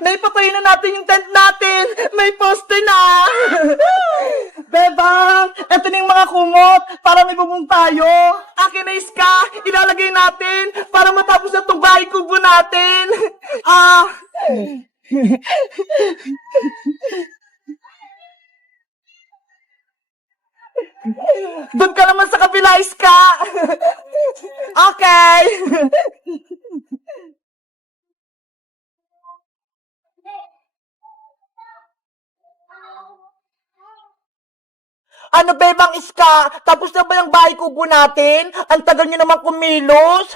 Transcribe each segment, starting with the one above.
Naipatay na natin yung tent natin! May poste na! Bebang, eto na yung mga kumot para may bubong tayo. Akin na iska, ilalagay natin para matapos na itong bahay kubo natin. Doon ka naman sa kabila, iska. Okay. Ano bebang iska? Tapos na ba yung bahay kubo natin? Ang tagal niyo naman kumilos.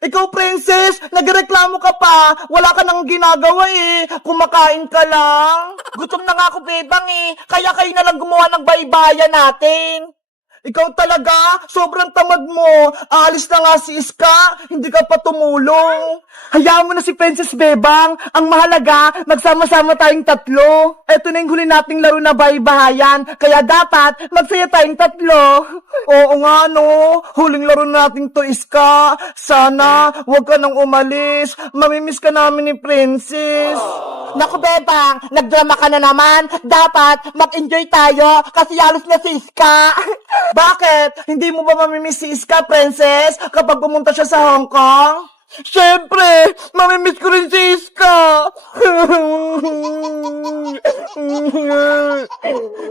Ikaw, princess, nagreklamo ka pa. Wala ka nang ginagawa eh. Kumakain ka lang. Gutom na nga ako, bebang eh. Kaya kayo na lang gumawa ng baybayan natin. Ikaw talaga, sobrang tamad mo. Aalis na nga si Iska, hindi ka pa tumulong. Hayaan mo na si Princess Bebang. Ang mahalaga, magsama-sama tayong tatlo. Eto na yung huli nating laro na bahay-bahayan, kaya dapat magsaya tayong tatlo. Oo nga no, huling laro natin to, Iska. Sana, huwag ka nang umalis. Mamimiss ka namin ni Princess. Naku Bebang, nagdrama ka na naman. Dapat mag-enjoy tayo kasi alis na si Iska. Bakit? Hindi mo ba mamimiss si Iska, Princess, kapag pumunta siya sa Hong Kong? Siyempre, mamimiss ko rin si Iska.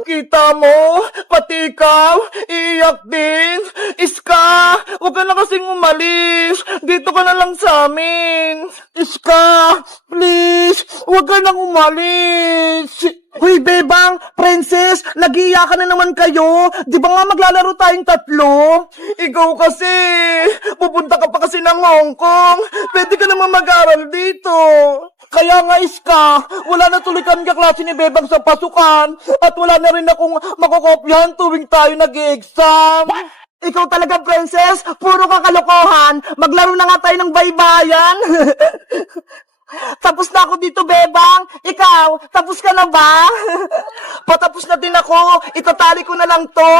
Kita mo, pati ikaw, iiyak din. Iska, huwag ka na kasing umalis. Dito ka na lang sa amin. Iska, please, huwag ka nang umalis. Hoy, Bebang, Princess, nag-iiyakan na naman kayo. Di ba nga maglalaro tayong tatlo? Ikaw kasi, pupunta ka pa kasi ng Hong Kong. Pwede ka naman mag-aral dito. Kaya nga, Iska, wala na tuloy kami kaklase ni Bebang sa pasukan at wala na rin akong makokopyahan tuwing tayo nag-exam. Ikaw talaga, Princess, puro ka kalokohan. Maglaro na nga tayo ng baybayan. Tapos na ako dito, Bebang. Ikaw, tapos ka na ba? Patapos na din ako. Itatali ko na lang to.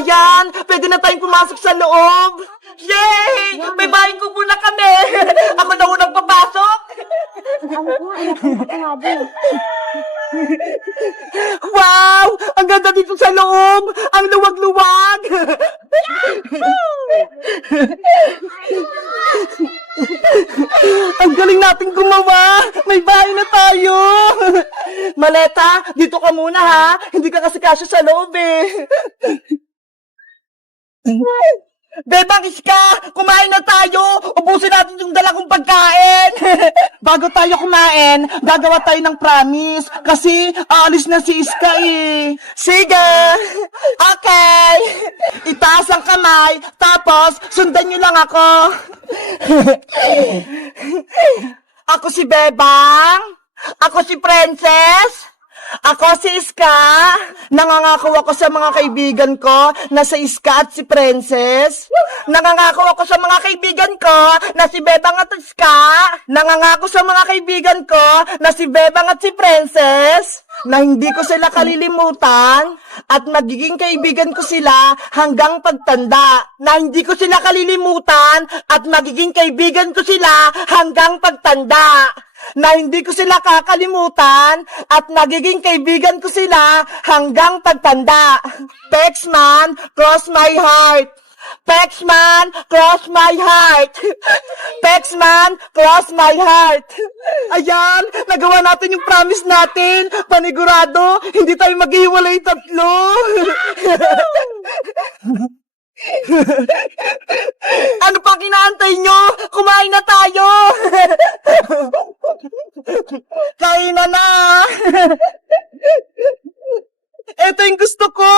Ayan, pwede na tayong pumasok sa loob. Yay! May bahay kubo na kami. Ako na unang papasok. Wow! Ang ganda dito sa loob. Ang luwag-luwag. Ang galing nating gumawa! May bahay na tayo! Maleta, dito ka muna ha! Hindi ka kasi kasya sa loob eh! Bebang Iska! Kumain na tayo! Ubusin natin yung dala kong pagkain! Bago tayo kumain, gagawa tayo ng promise kasi aalis na si Iska eh! Sige! Okay! Itaas ang kamay, tapos sundan niyo lang ako! Ako si Bebang. Ako si Princess. Ako si Iska. Nangangako ako sa mga kaibigan ko na si Iska at si Princess. Nangangako ako sa mga kaibigan ko na si Bebang at Iska. Nangangako sa mga kaibigan ko na si Bebang at si Princess. Na hindi ko sila kalilimutan at magiging kaibigan ko sila hanggang pagtanda. Na hindi ko sila kalilimutan at magiging kaibigan ko sila hanggang pagtanda. Na hindi ko sila kakalimutan at magiging kaibigan ko sila hanggang pagtanda. Pexman, cross my heart. Pexman, cross my heart. Pexman, cross my heart. Ayan, nagawa natin yung promise natin. Panigurado, hindi tayo maghiwalay tatlo. Ano pang inaantay nyo? Kumain na tayo! Kain na na! Ito yung gusto ko!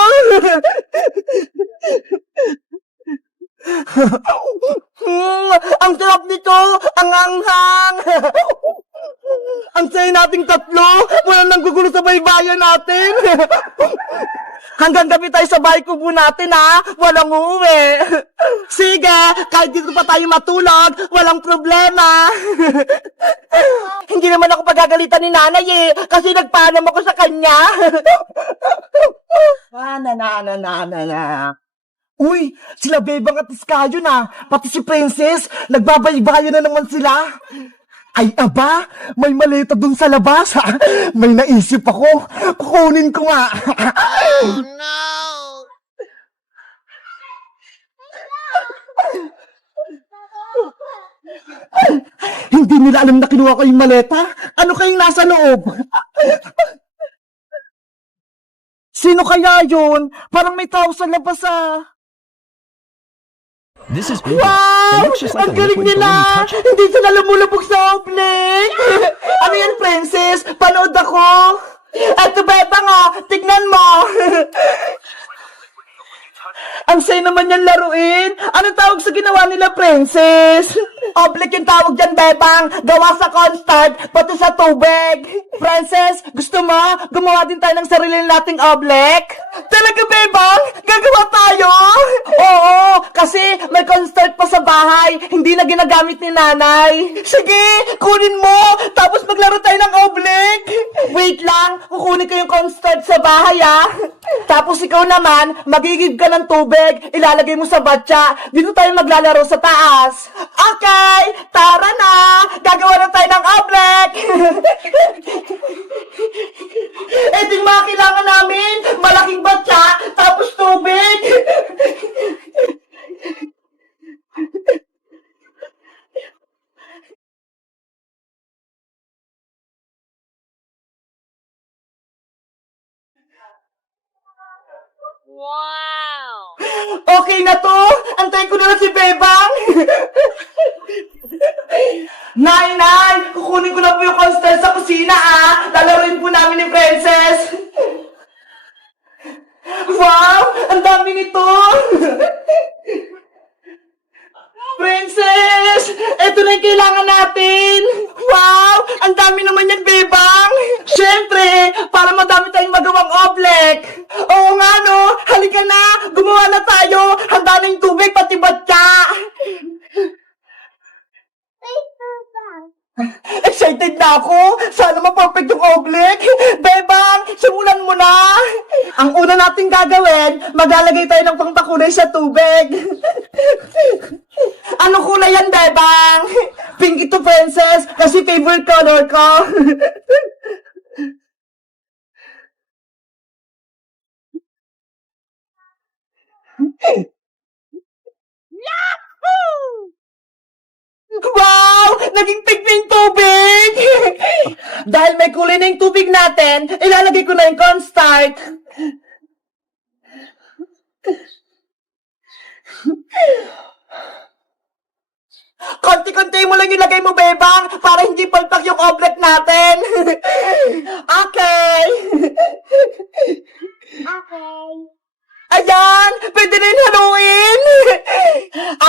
Ang sarap nito! Ang anghang! Ang saya nating tatlo! Walang nanggugulo sa baybayan natin! Hanggang gabi tayo sa bahay kubo natin ha! Walang uuwi! Sige! Kahit dito pa tayo matulog, walang problema! Hindi naman ako pagagalitan ni nanay eh! Kasi nagpaalam ako sa kanya! Uy! Sila Bebang at Iska yun ah! Pati si Princess! Nagbabaybayan na naman sila! Ay, aba, may maleta dun sa labas. May naisip ako. Kukunin ko nga. Hindi nila alam na kinuha ko yung maleta. Ano kayong nasa loob? Sino kaya yun? Parang may tao sa labas This is Uber. It Wow! looks just like Ang a galing liquid, but when you nila! touch it, Hindi sila lumulubog sa obleng! Ano yan, princess? Panood ako! Eto, beba nga! Tignan mo! Ang say naman yan laruin! Anong tawag sa ginawa nila, princess? Oblique yung tawag dyan, bebang! Gawa sa cornstarch, pati sa tubig! Princess, gusto mo? Gumawa din tayo ng sarili nating oblique? Talaga, bebang? Gagawa tayo? Oo, kasi may cornstarch pa sa bahay, hindi na ginagamit ni nanay. Sige, kunin mo, tapos maglaro tayo ng oblique. Wait lang, kukunin ko yung cornstarch sa bahay, Tapos ikaw naman, magigib ka ng tubig, ilalagay mo sa batya, dito tayo maglalaro sa taas. Okay, tara na! Gagawa na tayo ng oblique! Ito yung mga kailangan namin, malaking batya, tapos tubig. Wow! Okay na to! Antayin ko na lang si Bebang! Nay! Kukunin ko na po yung constant sa kusina, Lalaroin po namin ni Princess! Wow! Ang dami nito! Princess! Ito na yung kailangan natin! Wow! Ang dami naman yan, Bebang! Siyempre, para madami tayong magawang oblek! Oo nga, no? Halika na! Gumawa na tayo! Handa na yung tubig, pati batya! Excited na ako! Sana ma-perfect yung oblek! Bebang, simulan mo na! Ang una nating gagawin, maglalagay tayo ng pangpakulay sa tubig. Ano kulay yan, Bebang? Pink ito, Princess, kasi favorite color ko. Wow! Naging pink na yung tubig! Dahil may kulay na yung tubig natin, ilalagay ko na yung cornstarch. Konti-konti mo lang ilagay mo, Bebang, para hindi palpak yung oblek natin. Okay. Okay. Ayan! Pwede na yung haluin!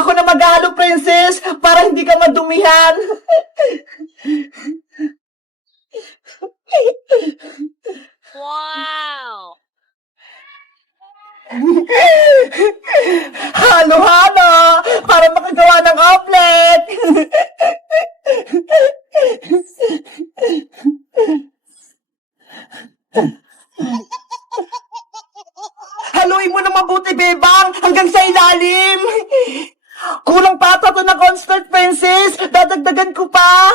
Ako na maghahalo, Princess, para hindi ka madumihan. Wow! Halo-halo! Para makagawa ng omelet! Haluin mo na mabuti, Bebang, hanggang sa ilalim! Kulang pa ata to na cornstarch, Princess! Dadagdagan ko pa!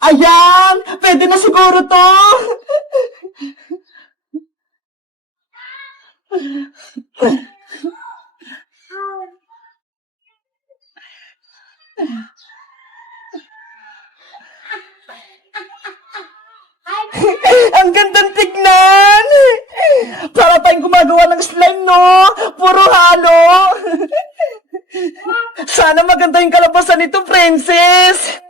Ayan! Pwede na siguro to! Ang gandang tignan! Para tayong gumagawa ng slime, no? Puro halo! Sana maganda yung kalabasan nito, Princess!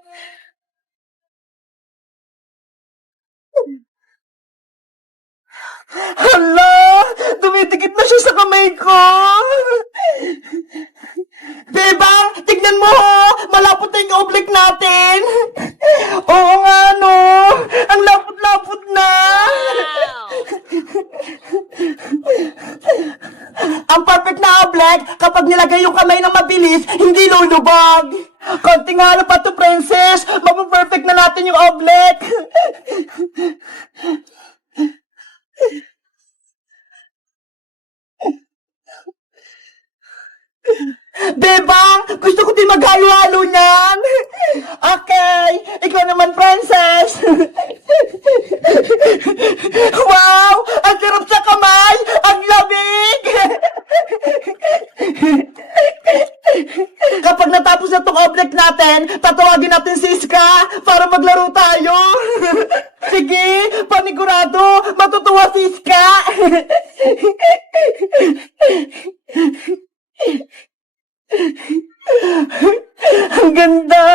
Hala! Dumidikit na siya sa kamay ko! Bebang, tignan mo! Malapot na yung oblek natin! Oo nga, no? Ang lapot-lapot na! Wow! Ang perfect na oblek, kapag nilagay yung kamay ng mabilis, hindi lulubog! Konting halo pa to, Princess! Mapaperfect na natin yung oblek! Bebang, gusto ko din maghalo-halo niyan. Okay, ikaw naman, princess. Wow, ang sarap sa kamay, ang lamig. Kapag natapos na tong object natin, tatawagin natin si Iska para maglaro tayo. Sige, panigurado, matutuwa si Iska. Ang ganda!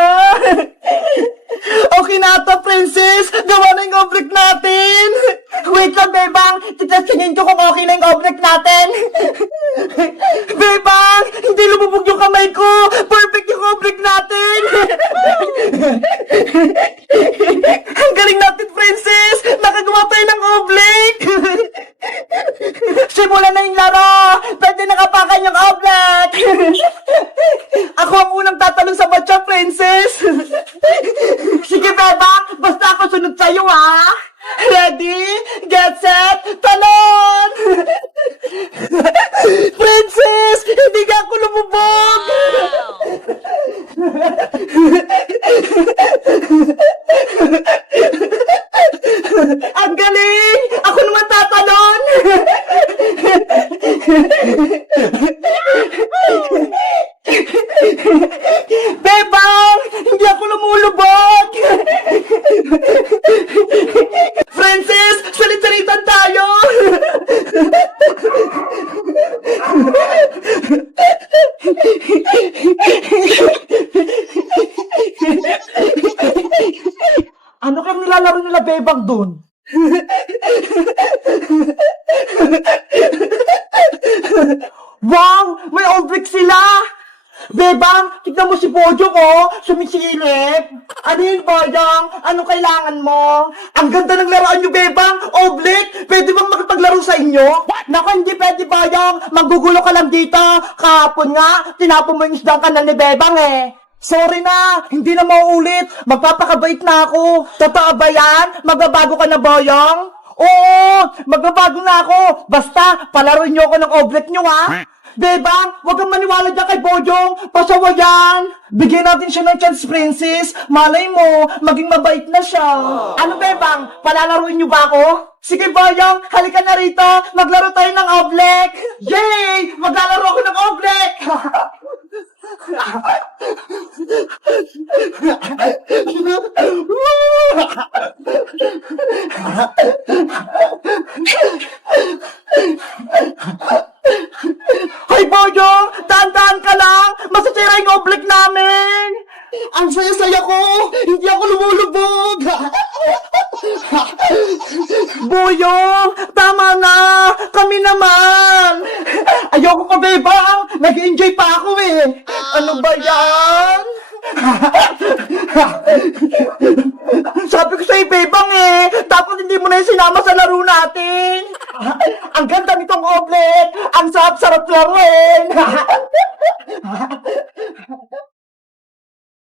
Okay na ito, princess! Gawa na yung object natin! Wait lang, Bebang! Titastingin ko kung okay na yung object natin! Bebang! Hindi lumubog yung kamay ko! Perfect yung object natin! Ang galing natin, princess! Nakagawa tayo ng object! Simulan na yung laro! Pwede nakapakan yung object! Ako ang unang tatalon sa matcha, princess! Sige, Bebang! Basta ako sunod sa'yo, ha? Ready? Get set? Talon! Princess! Hindi ka ako lumubog! Wow! Ang galing! Ako naman tatalon! Bebang! Hindi ako lumulubog! Francis! Salit-salitan tayo! Ano kang nilalaro nila, Bebang, dun? Wow! May object sila! Bebang, tignan mo si Bojo ko, sumisilip. Ano yun, Boyong? Ano kailangan mo? Ang ganda ng laruan nyo, Bebang! Object! Pwede bang makipaglaro sa inyo? Naku, hindi pwede, Boyong. Magugulo ka lang dito. Kahapon nga, tinapon mo yung isdang kanan ni Bebang eh. Sorry na, hindi na mauulit. Magpapakabait na ako. Totoo ba yan? Magbabago ka na, Boyong? Oo, magbabago na ako. Basta, palaruin niyo ako ng object niyo, ha? Bebang, huwag kang maniwala dyan kay Bojong. Pasawa yan. Bigyan natin siya ng chance, princess. Malay mo, maging mabait na siya. Ano, Bebang? Palalaruin niyo ba ako? Sige, Boyong, halika na rito. Maglaro tayo ng oblek. Yay! Maglalaro ako ng oblek. Hoy, Bojong! Dahan-dahan ka lang! Masasira yung oblek namin! Ang saya-saya ko! Hindi ako lumulubog! Boyong! Tama na! Kami naman! Ayoko pa, Bebang! Nag-enjoy pa ako eh! Ano ba yan? Sabi ko sa'yo, Bebang eh! Dapat hindi mo na yung sinama sa laro natin! Ang ganda nitong oblek! Ang sarap-sarap laruin!